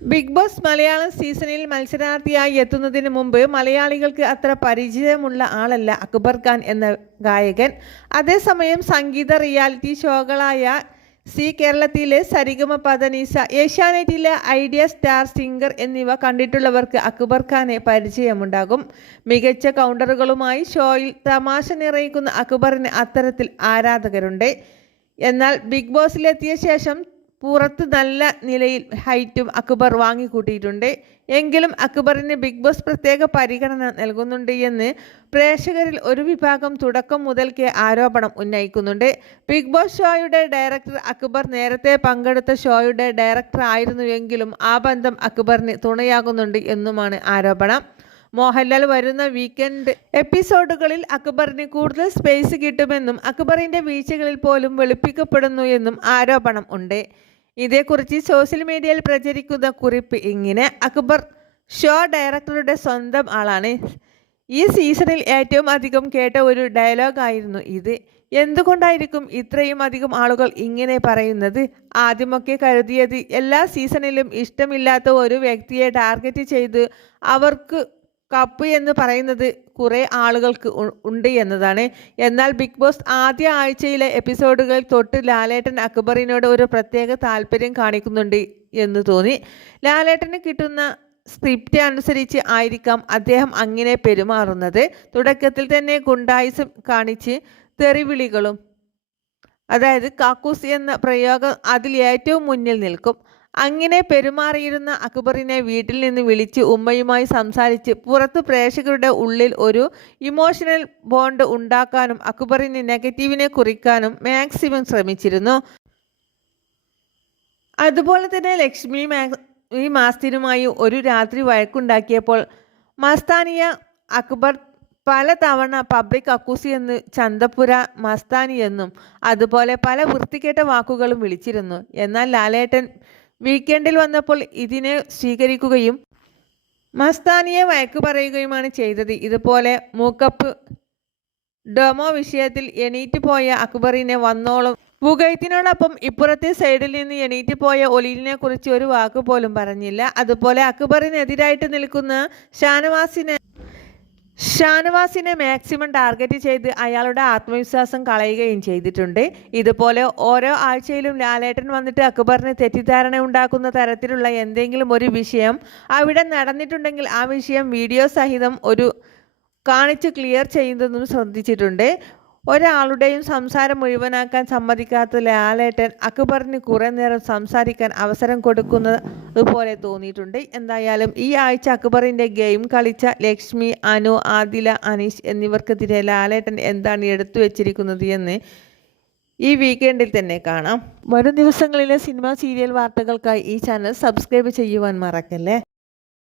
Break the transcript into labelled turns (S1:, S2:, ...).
S1: Big boss Malayalam സീസണിൽ മത്സരാർത്ഥിയായി എത്തുന്നതിന് മുമ്പ് മലയാളികൾക്ക് അത്ര പരിചയമുള്ള ആളല്ല അക്ബർ ഖാൻ എന്ന ഗായകൻ. അതേസമയം സംഗീത റിയാലിറ്റി ഷോകളായ സി കേരളത്തിലെ സരിഗമ പദനീസ ഏഷ്യാനെറ്റിലെ ഐഡിയ സ്റ്റാർ സിംഗർ എന്നിവ കണ്ടിട്ടുള്ളവർക്ക് അക്ബർ ഖാനെ പരിചയമുണ്ടാകും. മികച്ച കൗണ്ടറുകളുമായി ഷോയിൽ തമാശ നിറയിക്കുന്ന അക്ബറിന് അത്തരത്തിൽ ആരാധകരുണ്ട്. എന്നാൽ ബിഗ് ബോസിലെത്തിയ ശേഷം പുറത്ത് നല്ല നിലയിൽ ഹൈറ്റും അക്ബർ വാങ്ങിക്കൂട്ടിയിട്ടുണ്ട്. എങ്കിലും അക്ബറിന് ബിഗ് ബോസ് പ്രത്യേക പരിഗണന നൽകുന്നുണ്ട് എന്ന് പ്രേക്ഷകരിൽ ഒരു വിഭാഗം തുടക്കം മുതൽക്കേ ആരോപണം ഉന്നയിക്കുന്നുണ്ട്. ബിഗ് ബോസ് ഷോയുടെ ഡയറക്ടർ അക്ബർ നേരത്തെ പങ്കെടുത്ത ഷോയുടെ ഡയറക്ടർ ആയിരുന്നു എങ്കിലും ആ ബന്ധം അക്ബറിന് തുണയാകുന്നുണ്ട് എന്നുമാണ് ആരോപണം. മോഹൻലാൽ വരുന്ന വീക്കെൻഡ് എപ്പിസോഡുകളിൽ അക്ബറിന് കൂടുതൽ സ്പേസ് കിട്ടുമെന്നും അക്ബറിന്റെ വീഴ്ചകളിൽ പോലും വെളുപ്പിക്കപ്പെടുന്നു എന്നും ആരോപണം ഉണ്ട്. ഇതേക്കുറിച്ച് സോഷ്യൽ മീഡിയയിൽ പ്രചരിക്കുന്ന കുറിപ്പ് ഇങ്ങനെ. അക്ബർ ഷോ ഡയറക്ടറുടെ സ്വന്തം ആളാണ്. ഈ സീസണിൽ ഏറ്റവും അധികം കേട്ട ഒരു ഡയലോഗായിരുന്നു ഇത്. എന്തുകൊണ്ടായിരിക്കും ഇത്രയും അധികം ആളുകൾ ഇങ്ങനെ പറയുന്നത്? ആദ്യമൊക്കെ കരുതിയത് എല്ലാ സീസണിലും ഇഷ്ടമില്ലാത്ത ഒരു വ്യക്തിയെ ടാർഗറ്റ് ചെയ്ത് അവർക്ക് കപ്പ് എന്ന് പറയുന്നത് കുറേ ആളുകൾക്ക് ഉണ്ട് എന്നതാണ്. എന്നാൽ ബിഗ് ബോസ് ആദ്യ ആഴ്ചയിലെ എപ്പിസോഡുകൾ തൊട്ട് ലാലേട്ടൻ അക്ബറിനോട് ഒരു പ്രത്യേക താല്പര്യം കാണിക്കുന്നുണ്ട് എന്ന് തോന്നി. ലാലേട്ടന് കിട്ടുന്ന സ്ക്രിപ്റ്റ് അനുസരിച്ച് ആയിരിക്കാം അദ്ദേഹം അങ്ങനെ പെരുമാറുന്നത്. തുടക്കത്തിൽ തന്നെ ഗുണ്ടായിസം കാണിച്ച് തെറിവിളികളും അതായത് കാക്കൂസ് എന്ന പ്രയോഗം അതിൽ ഏറ്റവും മുന്നിൽ നിൽക്കും. അങ്ങനെ പെരുമാറിയിരുന്ന അക്ബറിനെ വീട്ടിൽ നിന്ന് വിളിച്ച് ഉമ്മയുമായി സംസാരിച്ച് പുറത്ത് പ്രേക്ഷകരുടെ ഉള്ളിൽ ഒരു ഇമോഷണൽ ബോണ്ട് ഉണ്ടാക്കാനും അക്ബറിന് നെഗറ്റീവിനെ കുറിക്കാനും മാക്സിമം ശ്രമിച്ചിരുന്നു. അതുപോലെ തന്നെ ലക്ഷ്മി ഈ മാസ്തിനുമായി ഒരു രാത്രി വഴക്കുണ്ടാക്കിയപ്പോൾ മസ്താനിയ അക്ബർ പല തവണ പബ്ലിക് അക്കൂസി എന്ന് ചന്തപുര മസ്താനി എന്നും അതുപോലെ പല വൃത്തികെട്ട വാക്കുകളും വിളിച്ചിരുന്നു. എന്നാൽ ലാലേട്ടൻ വീക്കെൻഡിൽ വന്നപ്പോൾ ഇതിനെ സ്വീകരിക്കുകയും മസ്താനിയെ വഴക്ക് പറയുകയുമാണ് ചെയ്തത്. ഇതുപോലെ മൂക്കപ്പ് ഡൊമോ വിഷയത്തിൽ എണീറ്റ് പോയ അക്ബറിനെ വന്നോളും. പുകയത്തിനോടൊപ്പം ഇപ്പുറത്തെ സൈഡിൽ നിന്ന് എണീറ്റ് പോയ ഒലീലിനെ കുറിച്ച് ഒരു വാക്ക് പോലും പറഞ്ഞില്ല. അതുപോലെ അക്ബറിനെതിരായിട്ട് നിൽക്കുന്ന ഷാനവാസിനെ ഷാനവാസിനെ മാക്സിമം ടാർഗറ്റ് ചെയ്ത് അയാളുടെ ആത്മവിശ്വാസം കളയുകയും ചെയ്തിട്ടുണ്ട്. ഇതുപോലെ ഓരോ ആഴ്ചയിലും ലാലേട്ടൻ വന്നിട്ട് അക്ബറിന് തെറ്റിദ്ധാരണ ഉണ്ടാക്കുന്ന തരത്തിലുള്ള എന്തെങ്കിലും ഒരു വിഷയം അവിടെ നടന്നിട്ടുണ്ടെങ്കിൽ ആ വിഷയം വീഡിയോ സഹിതം ഒരു കാണിച്ച് ക്ലിയർ ചെയ്യുന്നതും ശ്രദ്ധിച്ചിട്ടുണ്ട്. ഒരാളുടെയും സംസാരം മുഴുവനാക്കാൻ സമ്മതിക്കാത്ത ലാലേട്ടൻ അക്ബറിന് കുറേ നേരം സംസാരിക്കാൻ അവസരം കൊടുക്കുന്നത് പോലെ തോന്നിയിട്ടുണ്ട്. എന്തായാലും ഈ ആഴ്ച അക്ബറിന്റെ ഗെയിം കളിച്ച ലക്ഷ്മി അനു ആദില അനീഷ് എന്നിവർക്കെതിരെ ലാലേട്ടൻ എന്താണ് എടുത്തു വച്ചിരിക്കുന്നത് എന്ന് ഈ വീക്കെൻഡിൽ തന്നെ കാണാം. വരും ദിവസങ്ങളിലെ സിനിമ സീരിയൽ വാർത്തകൾക്കായി ഈ ചാനൽ സബ്സ്ക്രൈബ് ചെയ്യുവാൻ മറക്കല്ലേ?